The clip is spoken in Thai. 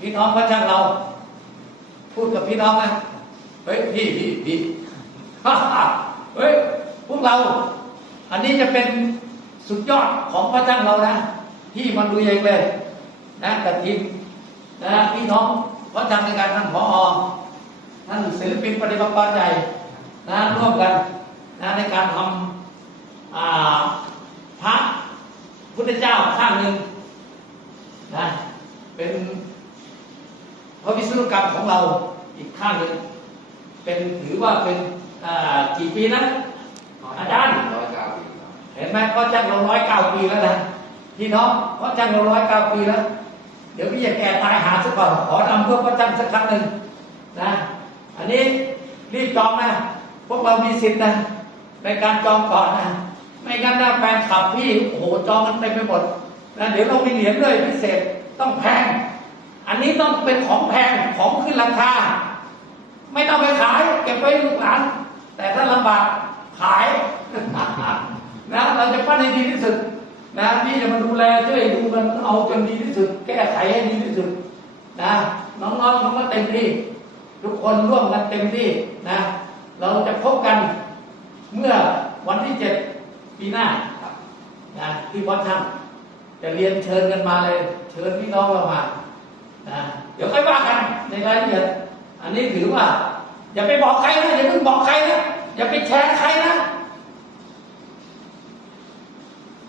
พี่น้องพระช่างเรา พูดกับพี่น้องนะเฮ้ยพี่พี่พี่เฮ้ยพวกเรา อันนี้จะเป็นสุดยอดของพระช่างเรานะพี่มันดูเองเลย นะกับทีมนะพี่น้องพระช่างในการท่านผอท่านศิลปินปฏิบัติการใหญ่นะร่วมกันนะในการทำอ่าพระพุทธเจ้าข้างหนึ่งนะเป็น พระวิศนุกรรมของเราอีกข้างหนึ่งเป็นถือว่าเป็นอ่ากี่ปีนะอาจารย์ร้อยเก้าปีเห็นไหมเขาจ้างเราร้อยเก้าปีแล้วนะพี่น้องเขาจ้างเราร้อยเก้าปีแล้ว เดี๋ยวพี่จะแก่ตายหาสักก่อนขอนำเพื่อพระจ้างสักครั้งหนึ่งนะอันนี้รีบจองนะพวกเรามีสิทธิ์นะในการจองก่อนนะไม่งั้นนะแฟนขับพี่โอ้โหจองกันเต็มไปหมดนะเดี๋ยวเรามีเหรียญด้วยพิเศษต้องแพงอันนี้ ต้องเป็นของแพงของขึ้นราคา ไม่ต้องไปขาย เก็บไว้ลูกหลาน แต่ถ้าลำบากขายนะเราจะปั้นให้ดีที่สุดนะพี่จะมาดูแลช่วยดูมันเอาจนดีที่สุด แก้ไขให้ดีที่สุดนะน้องๆเขาก็เต็มที่ทุกคนร่วมกันเต็มที่นะเราจะพบกันเมื่อวันที่เจ็ดปีหน้านะที่วัดช่างจะเรียนเชิญกันมาเลย เชิญพี่น้องเรามา นะเดี๋ยวค่อยว่ากันในรายละเอียด อันนี้ถือว่า อย่าไปบอกใครนะอย่าเพิ่งบอกใครนะอย่าไปแชร์ใครนะ